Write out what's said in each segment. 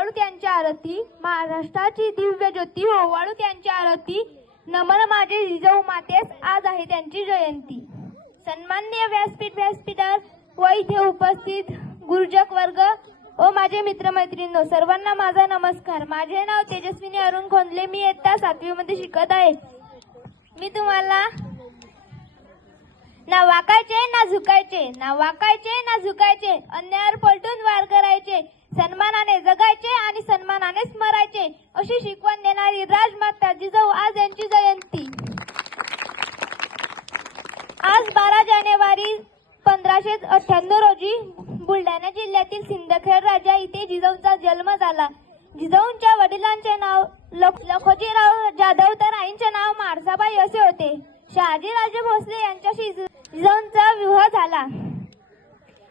ओवाळू त्यांच्या आरती, महाराष्ट्राची दिव्य ज्योती ओवाळू त्यांच्या आरती, नमन माझे जिजाऊ मातेस, आज आहे त्यांची जयंती। सन्माननीय व्यासपीठावर व इथे उपस्थित गुरुजक वर्ग व माझे मित्रमैत्रिणींनो, सर्वांना माझा नमस्कार। माझे नाव तेजस्विनी अरुण खोंदले, मी इयत्ता 7वी मध्ये शिकत आहे। मी तुम्हाला ना वाकायचे ना झुकायचे, ना वाकायचे ना झुकायचे, अन्यायावर पलटून वार करायचे, सन्मानाने जगायचे आणि सन्मानानेच मरायचे, अशी शिकवण देणारी राजमाता जिजाऊ, आज यांची जयंती। आज 12 जानेवारी 1598 रोजी बुलढाणा जिल्ह्यातील सिंदखेड राजा इथे जिजाऊंचा जन्म झाला। जिजाऊंच्या वडिलांचे नाव लखोजीराव जाधव तर आईंचे नाव माळसाबाई असे होते। शहाजीराजे भोसले यांच्याशी जिजाऊंचा विवाह झाला।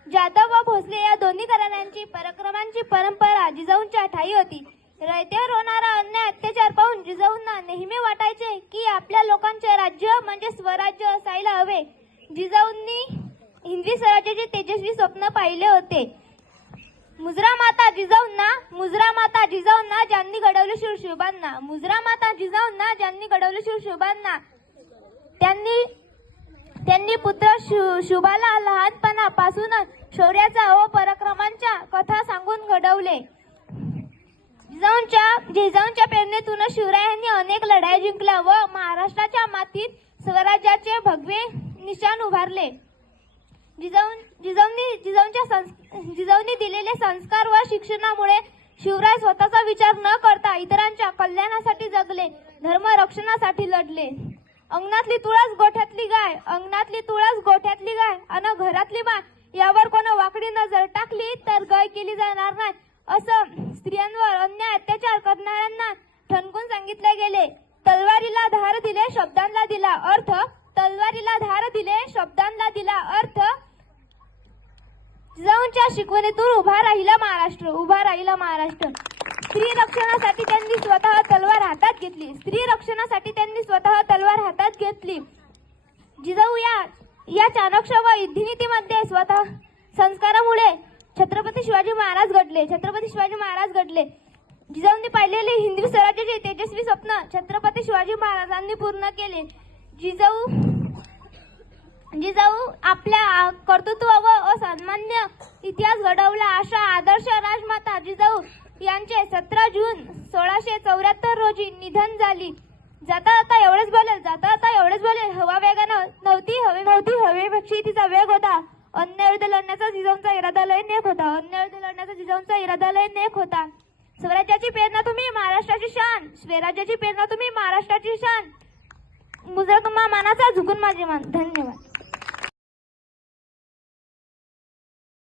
जाधव व भोसले या दोन्ही घराण्यांची पराक्रमांची परंपरा जिजाऊंच्या ठायी होती। रयतेवर होणारा अन्याय अत्याचार पाहून जिजाऊंना नेहमी वाटायचे की आपल्या लोकांचे राज्य म्हणजे स्वराज्य असायला हवे। जिजाऊंनी हिंदवी स्वराज्याचे तेजस्वी स्वप्न पाहिले होते। मुजरा माता जिजाऊंना ज्यांनी घडवले शिवशिबांना, मुजरा माता जिजाऊंना ज्यांनी घडवले शिवशिबांना, त्यांनी पुत्र शुभाला लहानपणापासूनच शौर्याचा व पराक्रमांच्या कथा सांगून घडवले। जिजाऊंच्या प्रेरणेतून शिवरायांनी अनेक लढाया जिंकल्या व महाराष्ट्राच्या मातीत स्वराज्याचे भगवे निशाण उभारले। जिजाऊंनी दिलेले संस्कार व शिक्षणामुळे शिवराय स्वतःचा विचार न करता इतरांच्या कल्याणासाठी जगले, धर्म रक्षणासाठी लढले। अंगणातली तुळस गोठ्यातली गाय, अंगणातली तुळस गोठ्यातली गाय अन घरातली बाय, यावर कोण वाकडी नजर टाकली तर गाय केली जाणार नाही, असं स्त्रियांवर अन्याय अत्याचार करणाऱ्यांना ठणकून सांगितले गेले। तलवारीला धार दिले शब्दांना दिला अर्थ, तलवारीला धार दिले शब्दांना दिला अर्थ, जिजाऊंच्या शिकवणीतून उभा राहिला महाराष्ट्र। स्त्री रक्षणासाठी त्यांनी स्वतः तलवार हातात घेतली। जिजाऊ या चाणक्य व युद्धनीतीमध्ये स्वतः संस्कारामुळे छत्रपती शिवाजी महाराज घडले। जिजाऊंनी पाहिलेले हिंदवी स्वराज्याचे तेजस्वी स्वप्न छत्रपती शिवाजी महाराजांनी पूर्ण केले। जिजाऊ आपल्या कर्तृत्व व असामान्य इतिहास घडवला। अशा आदर्श राजमाता जिजाऊ यांचे 17 जून 1674 रोजी निधन झाली। जाता जाता एवढेच बोलेल, हवा वेगानं नव्हती, हवेपेक्षा तिचा वेग होता। अन्यायाविरुद्ध लढण्याचा जिजाऊंचा इरादा लय नेक होता। स्वराज्याची प्रेरणा तुम्ही महाराष्ट्राची शान, स्वराज्याची प्रेरणा तुम्ही महाराष्ट्राची शान, मुजरा तुम्हा मानाचा झुकून माझे मान। धन्यवाद।